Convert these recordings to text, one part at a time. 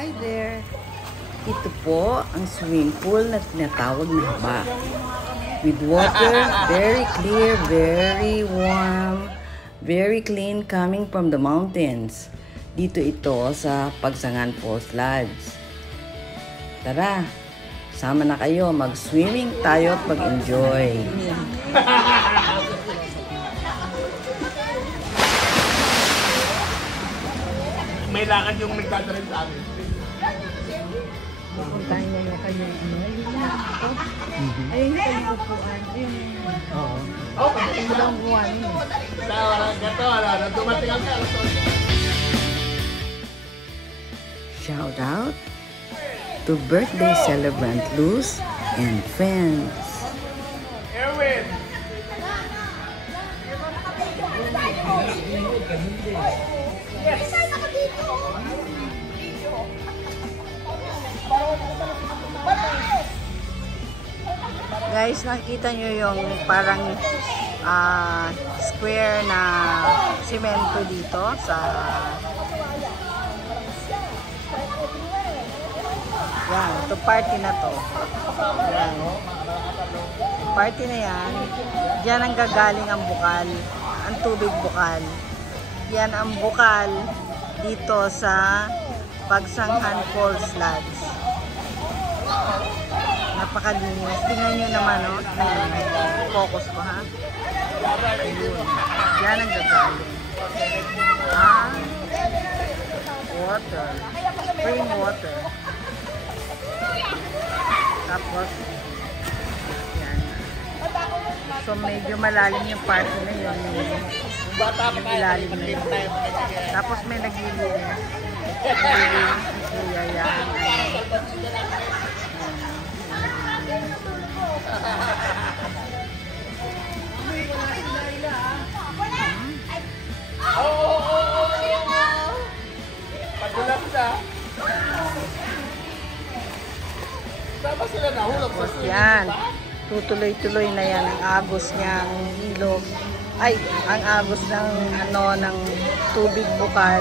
Hi there! Ito po ang swimming pool na tinatawag na haba. With water, very clear, very warm, very clean coming from the mountains. Dito ito sa Pagsangan Falls Lodge. Tara, sama na kayo, mag-swimming tayo at mag-enjoy. May lakad yung nagdadarin sa amin. Pupuntahan niya yung kanyang ayun yung kanyang upuan. Oo. Yung dalawang buwan. Gato, dumating ang kalso. Shout out to birthday celebrant Luz and friends. Erwin! Guys, nakikita nyo yung parang square na simento dito sa yan, ito party na to. Yan. Party na yan. Diyan ang gagaling ang bukal, ang tubig bukal. Yan ang bukal dito sa Pagsangan Falls Lodge. Napakalinis. Tingnan nyo naman, no? Focus ko, ha? Ayun. Yan ang gagaling. Water. Spring water. Tapos, yan. So, medyo malalim yung party na yun. Yung ilalim na yun. Tapos, may naglilinis. Naglilinis si Kuya yan. Pagulat siya. Saba sila nahulog sa swimming. Yan. Tutuloy-tuloy na yan ang agos niya, ang ilog. Ay, ang agos ng ng tubig bukal.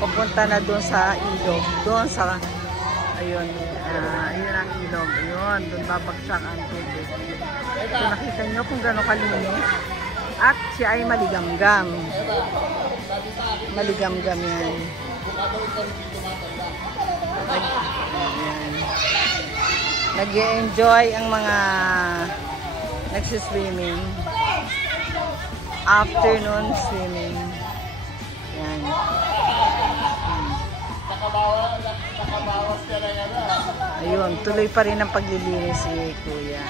Papunta na doon sa ilog. Doon sa ayun, ayun ang ilog. Ayun, doon babagsak ang tubig. So, nakita nyo kung gano'ng kalinis. At siya ay maligamgam. Maligamgam yan. Nag-i-enjoy ang mga nagsiswimming. Afternoon swimming. Yan. Nakabawas ka na yan. Ayun, tuloy pa rin ang paglilinis si Kuya.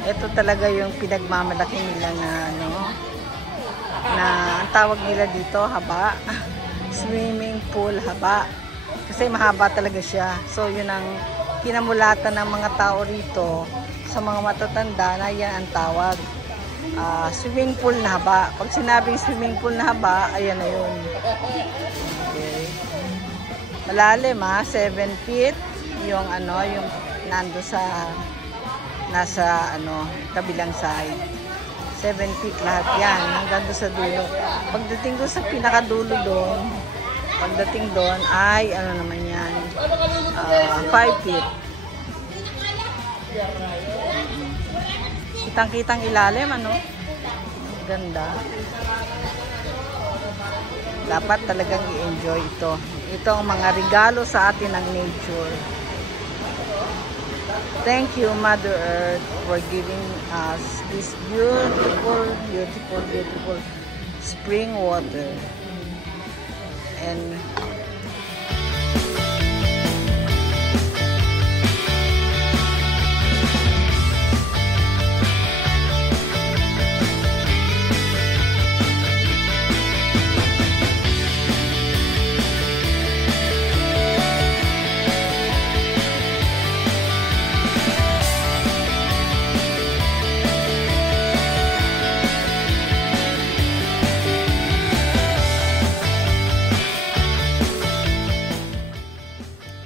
Ito talaga yung pinagmamalaki nila na na ang tawag nila dito, haba. Swimming pool haba. Kasi mahaba talaga siya. So, yun ang kinamulatan ng mga tao rito sa mga matatanda na yan ang tawag. Swimming pool na haba. Pag sinabing swimming pool na haba, ayan na yun. Okay. Malalim 7 feet yung yung nando sa nasa kabilang side. 7 feet lahat yan hanggang doon sa dulo. Pagdating doon sa pinakadulo doon, pagdating doon ay naman yan, 5 feet. Kitang-kitang ilalim, ganda. Dapat talagang i-enjoy ito. Ito ang mga regalo sa atin ng nature. Thank you, Mother Earth, for giving us this beautiful, beautiful, beautiful spring water. And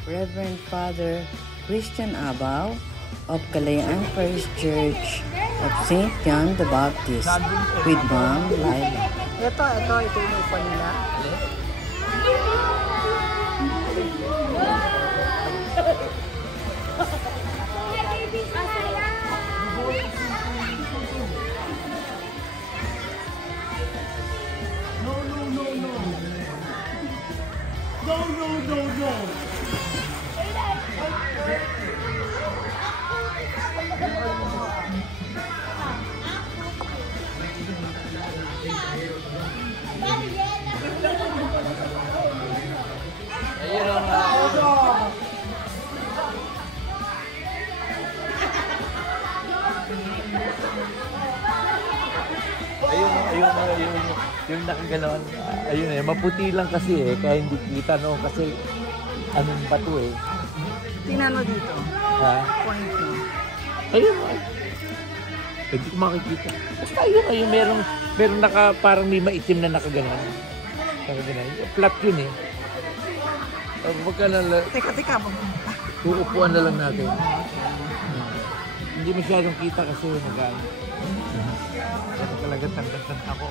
Reverend Father Christian Abaw of Kalayaan Parish Church of St. John the Baptist with Mom Lila. Ito yung upa nila. Yung nakagalawan. Ayun eh, maputi lang kasi eh, kaya hindi kita no, kasi anong bato eh. Tingnan mo dito. Ha? Point mo. Ayun ay. Hindi ko makikita. Basta ayun, merong parang may maitim na nakaganon. Nakaganon. Flat yun eh. Pagka Teka. uupuan na lang natin. Hindi masyadong kita kasi nag-ano. Ano talaga tanda-tanda ako.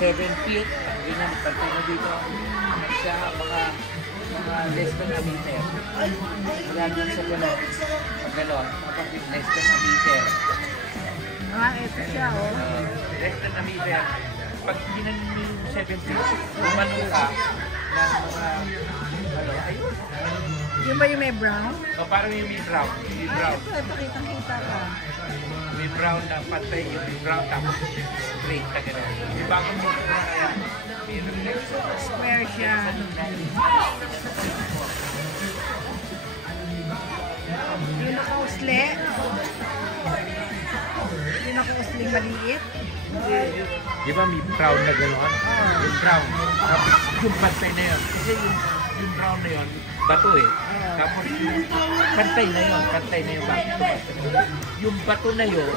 Seven feet, ganyan, pantay na dito. Siya, mga less than a meter. Wala dun sa gano'n. Pag gano'n, less than a meter. Ito siya, oh. Less than a meter. Pag ginanin mo yung 7 feet, umano ka ng mga, ayun. Yung ba yung may brown? O parang yung may brown. May brown. Ito, kitang-kita ka. May brown na pantay, yung may brown tapos straight na gano'n. May bagong mo na kaya. Square siya. Yung nakausli. Yung nakausli maliit. Di ba may brown na gano'n? Yung brown. Tapos yung pantay na yun. Kasi yung brown na yun, bato eh. Tapos yung pantay na yun bato. Yung bato na yun,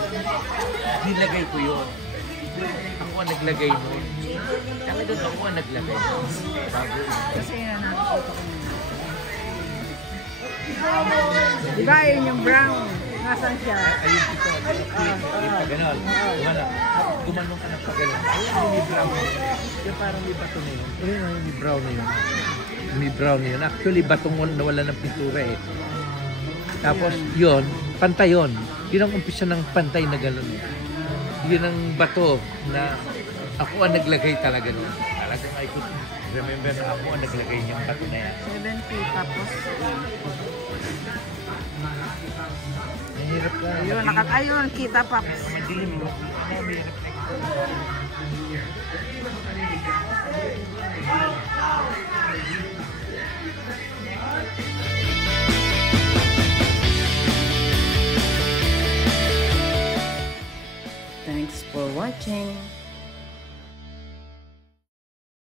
nilagay ko yun. Ako ang naglagay nun. Talagang ako ang naglagay nun. Bago. Kasi yun na nakikita ko nila. Diba yun yung brown? Nasaan siya? Ayun ito. Ganon. Gumanong ka ng pagalan. Ayun yung may brown na yun. Yung parang may bato na yun. Ayun yung may brown na yun. May brown na yun. Actually, batong nawala ng pintura eh. Tapos yun, pantay yun. Yun ang umpisa ng pantay na gano'n. Yun ang bato na ako ang naglagay talaga nun. Talagang I could remember na ako ang naglagay niyang bato na yan. 7 feet tapos. Mahirap ka. Ayun, kita pa. Madilim mo. Mahirap na. Thanks for watching.